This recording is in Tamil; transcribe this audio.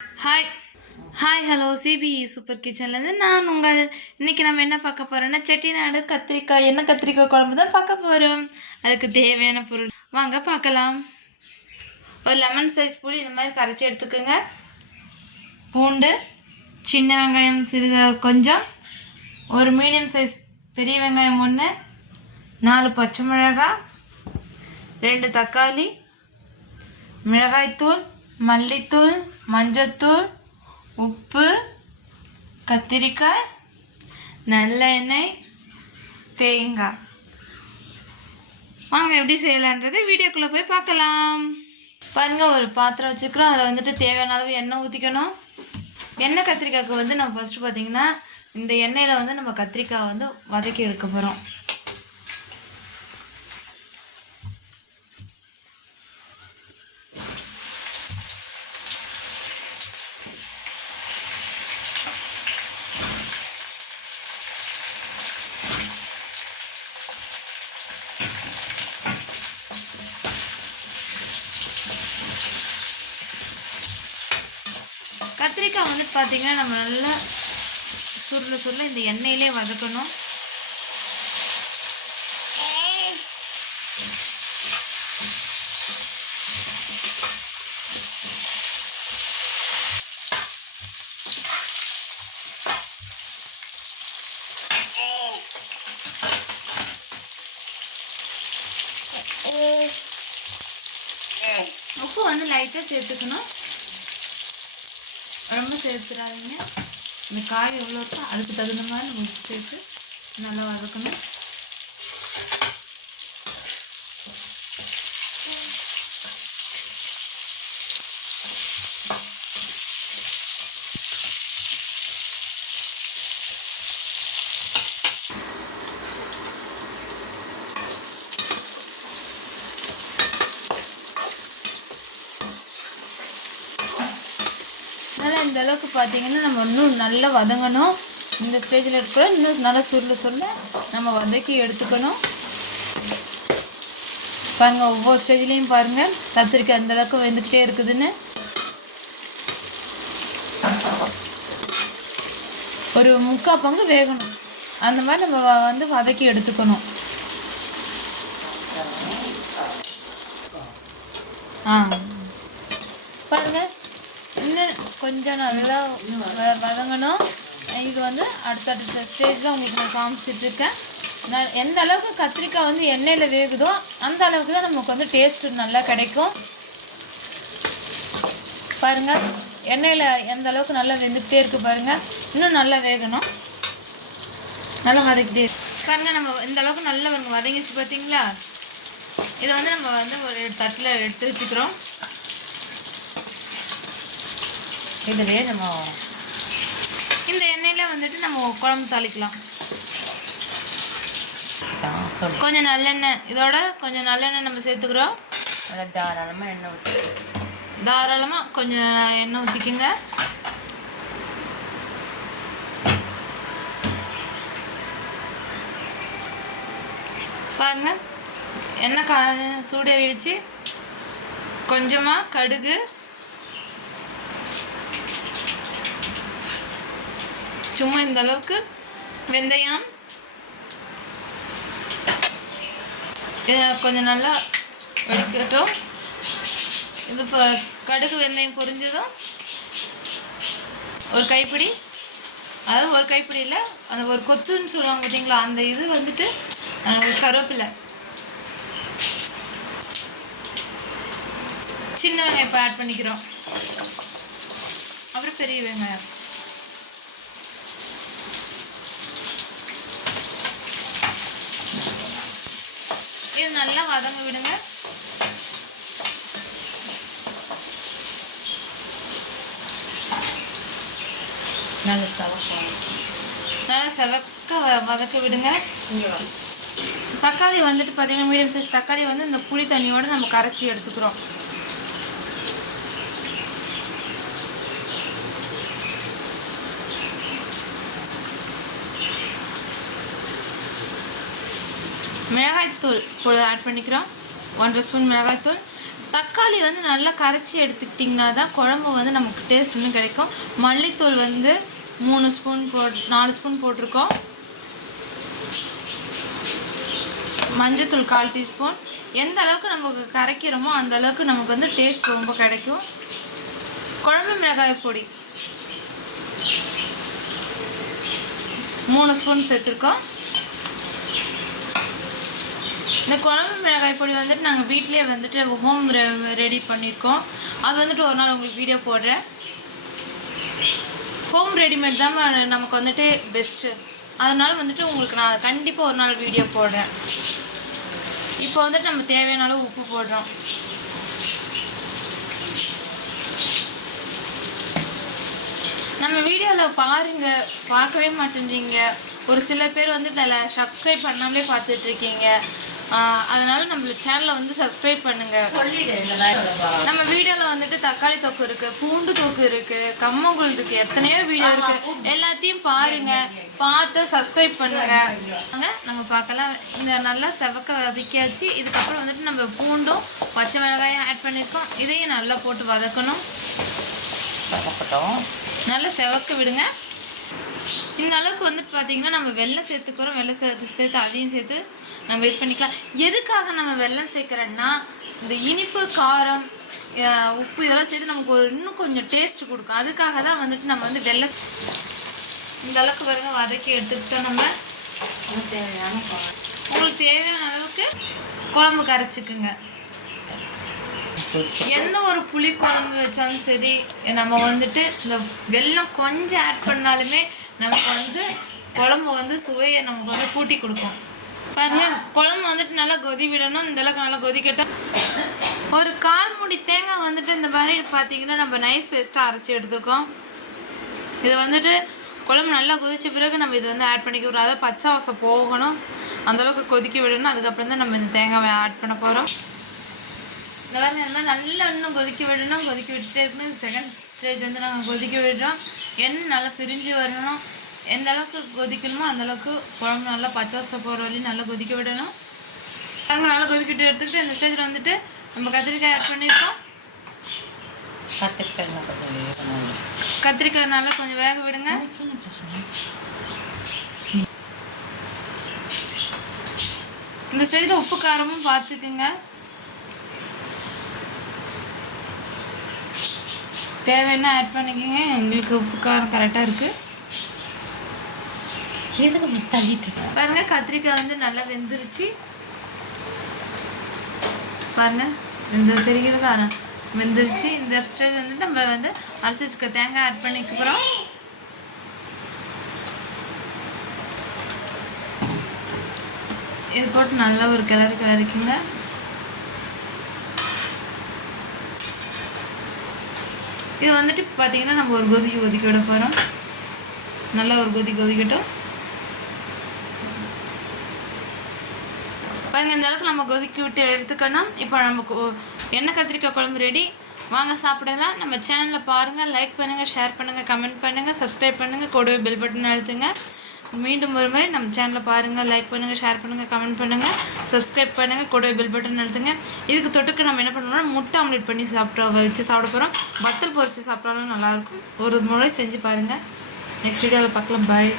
Hi hi hello CBE super கிச்சன்லேருந்து நான் உங்கள் இன்றைக்கி நம்ம என்ன பார்க்க போகிறோன்னா செட்டிநாடு கத்திரிக்காய் எண்ணெய் கத்திரிக்காய் குழம்பு தான் பார்க்க போகிறோம். அதுக்கு தேவையான பொருள் வாங்க பார்க்கலாம். ஒரு லெமன் சைஸ் புளி இந்த மாதிரி கரைச்சி எடுத்துக்கோங்க. பூண்டு, சின்ன வெங்காயம் சிறிது கொஞ்சம், ஒரு மீடியம் சைஸ் பெரிய வெங்காயம் 1, 4 பச்சை மிளகாய், 2 தக்காளி, மிளகாய்த்தூள், மல்லித்தூள், மஞ்சத்தூள், உப்பு, கத்திரிக்காய், நல்லெண்ணெய், தேங்காய். வாங்க எப்படி செய்யலான்றது வீடியோக்குள்ளே போய் பார்க்கலாம். பாருங்கள், ஒரு பாத்திரம் வச்சுக்கிறோம். அதில் வந்துட்டு தேவையான அளவு எண்ணெய் ஊற்றிக்கணும். எண்ணெய் கத்திரிக்காய்க்கு நம்ம ஃபஸ்ட்டு பார்த்திங்கன்னா இந்த எண்ணெயில் நம்ம கத்திரிக்காய் வதக்கி எடுக்க போகிறோம். கத்திரிக்காய் பார்த்திங்கன்னா நம்ம நல்லா சுருள இந்த எண்ணெயிலே வதக்கணும். உப்பு லைட்டாக சேர்த்துக்கணும், ரொம்ப சேர்த்துடாதீங்க. இந்த காய் எவ்வளோ இருக்கோ அதுக்கு தகுந்த மாதிரி நம்ம உப்பு சேர்த்து நல்லா வதக்கணும். நல்லா இந்த அளவுக்கு பார்த்தீங்கன்னா நம்ம இன்னும் நல்லா வதங்கணும். இந்த ஸ்டேஜில் இருக்கிற இன்னும் நல்லா சுருள நம்ம வதக்கி எடுத்துக்கணும். பாருங்கள், ஒவ்வொரு ஸ்டேஜ்லேயும் பாருங்கள் கத்திரிக்காய் அந்த அளவுக்கு வெந்துக்கிட்டே இருக்குதுன்னு. ஒரு 3/4 பங்கு வேகணும், அந்த மாதிரி நம்ம வதக்கி எடுத்துக்கணும். பாருங்கள், இன்னும் கொஞ்சம் நல்லா வதங்கணும். இது அடுத்தடுத்த ஸ்டேஜில் உங்களுக்கு நான் காமிச்சிட்ருக்கேன். நான் எந்த அளவுக்கு கத்திரிக்காய் எண்ணெயில் வேகுதோ அந்த அளவுக்கு தான் நமக்கு டேஸ்ட்டு நல்லா கிடைக்கும். பாருங்கள், எண்ணெயில் எந்த அளவுக்கு நல்லா வெந்துக்கிட்டே இருக்குது பாருங்கள். இன்னும் நல்லா வேகணும், நல்லா வதக்கிட்டே பாருங்கள். நம்ம இந்த அளவுக்கு நல்லா வதங்கிச்சு பார்த்தீங்களா? இதை நம்ம ஒரு தட்டில் எடுத்து வச்சுக்கிறோம். இதிலே நம்ம இந்த எண்ணெயில் நம்ம குழம்பு தாளிக்கலாம். கொஞ்சம் நல்லெண்ணெய், இதோட கொஞ்சம் நல்லெண்ணெய் நம்ம சேர்த்துக்கிறோம். தாராளமாக எண்ணெய் ஊற்றி தாராளமாக கொஞ்சம் எண்ணெய் ஊற்றிக்குங்க. பாருங்க, எண்ணெய் சூடேறிடுச்சு. கொஞ்சமாக கடுகு, சும்மா இந்த அளவுக்கு வெந்தயம், இதை கொஞ்சம் நல்லா வடிக்கட்டும். இது இப்போ கடுகு வெந்தயம் பொரிஞ்சதும் ஒரு கைப்பிடி, அதாவது ஒரு கைப்பிடி இல்லை, அந்த ஒரு கொத்துன்னு சொல்லுவாங்க பார்த்தீங்களா, அந்த இது ஒரு கருவேப்பிலை, சின்ன வெங்காயம் இப்போ ஆட் பண்ணிக்கிறோம். அப்புறம் பெரிய வெங்காயம். இது நல்லா வதங்க விடுங்க. நல்லா செவக்க வதக்க விடுங்க. தக்காளி பார்த்தீங்கன்னா மீடியம் சைஸ் தக்காளி இந்த புளி தண்ணியோடு நம்ம கரைச்சி எடுத்துக்கிறோம். மிளகாய்த்தூள் ஆட் பண்ணிக்கிறோம். 1 ஸ்பூன் மிளகாய்த்தூள், தக்காளி வந்து நல்லா கரைச்சி எடுத்துக்கிட்டிங்கன்னா தான் குழம்பு வந்து நமக்கு டேஸ்ட் இன்னும் கிடைக்கும். மல்லித்தூள் வந்து 3 ஸ்பூன் 4 ஸ்பூன் போட்டிருக்கோம். மஞ்சத்தூள் 1/4 டீஸ்பூன். எந்த அளவுக்கு நமக்கு கரைக்கிறோமோ அந்த அளவுக்கு நமக்கு வந்து டேஸ்ட் ரொம்ப கிடைக்கும். குழம்பு மிளகாய் பொடி 3 ஸ்பூன் சேர்த்துருக்கோம். இந்த குழம்பு மிளகாய் பொடி வந்துட்டு நாங்கள் வீட்டிலே வந்துட்டு ஹோம் ரெடி பண்ணியிருக்கோம். அது வந்துட்டு ஒரு நாள் உங்களுக்கு வீடியோ போடுறேன். ஹோம் ரெடிமேட் தான் நமக்கு வந்துட்டு பெஸ்ட்டு. அதனால் வந்துட்டு உங்களுக்கு நான் கண்டிப்பாக ஒரு நாள் வீடியோ போடுறேன். இப்போ வந்துட்டு நம்ம தேவையான அளவு உப்பு போடுறோம். நம்ம வீடியோவில் பார்க்கவே மாட்டேன்றீங்க. ஒரு சில பேர் வந்துட்டு அதில் சப்ஸ்கிரைப் பண்ணாமலே பார்த்துட்ருக்கீங்க. அதனால் நம்மள சேனலை வந்து சப்ஸ்கிரைப் பண்ணுங்கள். நம்ம வீடியோவில் வந்துட்டு தக்காளி தொக்கு இருக்குது, பூண்டு தொக்கு இருக்குது, கம்மங்கூழ் இருக்குது, எத்தனையோ வீடியோ இருக்குது. எல்லாத்தையும் பாருங்கள், பார்த்து சப்ஸ்கிரைப் பண்ணுங்கள். நம்ம பார்க்கலாம். இந்த நல்லா செவக்க வதக்கியாச்சு. இதுக்கப்புறம் வந்துட்டு நம்ம பூண்டும் பச்சை மிளகாயும் ஆட் பண்ணியிருக்கோம். இதையும் நல்லா போட்டு வதக்கணும். நல்லா செவக்க விடுங்க. இந்த அளவுக்கு வந்துட்டு பார்த்தீங்கன்னா நம்ம வெல்லம் சேர்த்துக்கிறோம். வெல்லம் சேர்த்து அதையும் சேர்த்து நம்ம இது பண்ணிக்கலாம். எதுக்காக நம்ம வெல்லம் சேர்க்குறோன்னா இந்த இனிப்பு, காரம், உப்பு இதெல்லாம் சேர்த்து நமக்கு இன்னும் கொஞ்சம் டேஸ்ட் கொடுக்கும். அதுக்காக தான் வந்துட்டு நம்ம வந்து வெல்லம் இந்த அளவுக்கு பாருங்க வதக்கி எடுத்துக்கிட்டோம். நம்ம உங்களுக்கு தேவையான அளவுக்கு குழம்பு கரைச்சிக்குங்க. எந்த ஒரு புளி குழம்பு வச்சாலும் சரி, நம்ம வந்துட்டு இந்த வெல்லம் கொஞ்சம் ஆட் பண்ணாலுமே நமக்கு வந்து குழம்பு வந்து சுவையை நமக்கு வந்து கூட்டி கொடுக்கும். பாருங்க, குழம்பு வந்துட்டு நல்லா கொதி விடணும். இந்த அளவுக்கு நல்லா கொதிக்கட்டும். ஒரு 1/4 மூடி தேங்காய் வந்துட்டு இந்த மாதிரி பார்த்தீங்கன்னா நம்ம நைஸ் பேஸ்ட்டாக அரைச்சி எடுத்துருக்கோம். இதை வந்துட்டு குழம்பு நல்லா கொதித்த பிறகு நம்ம இது வந்து ஆட் பண்ணிக்கிறோம். அதாவது பச்சை வாசம் போகணும், அந்தளவுக்கு கொதிக்க விடணும். அதுக்கப்புறம் தான் நம்ம இந்த தேங்காவை ஆட் பண்ண போகிறோம். இந்த மாதிரி இருந்தால் நல்லா இன்னும் கொதிக்க விடணும். கொதிக்க விட்டுட்டே இருக்கணும். செகண்ட் ஸ்டேஜ் வந்து நாங்கள் கொதிக்க விடுறோம். எண்ணெய் நல்லா பிரிஞ்சு வரணும். எந்த அளவுக்கு கொதிக்கணுமோ அந்தளவுக்கு குழம்பு நல்லா பச்சை வாசம் போகிற வரையும் நல்லா கொதிக்க விடணும். குழம்பு நல்லா கொதிக்கிட்டு எடுத்துக்கிட்டு இந்த ஸ்டேஜில் வந்துட்டு நம்ம கத்திரிக்காய் ஆட் பண்ணியிருக்கோம். கத்திரிக்காய் நல்லா கொஞ்சம் வேக விடுங்க. இந்த ஸ்டேஜில் உப்பு காரமும் பார்த்துக்குங்க. தேவைன்னா ஆட் பண்ணிக்கோங்க. எங்களுக்கு உப்பு காரம் கரெக்டாக இருக்குது. பாருங்க, கத்திரிக்காய் வந்து நல்லா வெந்துருச்சு. பாருங்க, வெந்து தெரிகிறது. ஆனால் வெந்துருச்சு. இந்த ஸ்டேஜ் வந்து நம்ம வந்து அரைச்சி வச்சுக்க தேங்காய் ஆட் பண்ணிக்க போகிறோம். இது போட்டு நல்லா ஒரு கிளறிக்குங்க. இது வந்துட்டு பார்த்தீங்கன்னா நம்ம ஒரு கொதிக்க விட போகிறோம். நல்லா ஒரு கொதிக்கட்டும். பாருங்கள், இந்த அளவுக்கு நம்ம கொதிக்க விட்டு எடுத்துக்கணும். இப்போ நமக்கு எண்ணெய் கத்திரிக்காய் குழம்பு ரெடி. வாங்க சாப்பிடலாம். நம்ம சேனலில் பாருங்கள், லைக் பண்ணுங்கள், ஷேர் பண்ணுங்கள், கமெண்ட் பண்ணுங்கள், சப்ஸ்கிரைப் பண்ணுங்கள், கூடவே பெல் பட்டன் அழுத்துங்க. மீண்டும் ஒரு முறை நம்ம சேனலை பாருங்கள், லைக் பண்ணுங்கள், ஷேர் பண்ணுங்கள், கமெண்ட் பண்ணுங்கள், சப்ஸ்கிரைப் பண்ணுங்கள், கூடவே பெல் பட்டன் அழுத்துங்க. இதுக்கு தொட்டுக்கு நம்ம என்ன பண்ணுறோம்னா முட்டை ஆம்லேட் பண்ணி வச்சு சாப்பிட போகிறோம். வத்தல் பொரிச்சு சாப்பிட்டாலும் நல்லாயிருக்கும். ஒரு முறை செஞ்சு பாருங்கள். நெக்ஸ்ட் வீடியோவில் பார்க்கலாம். பாய்.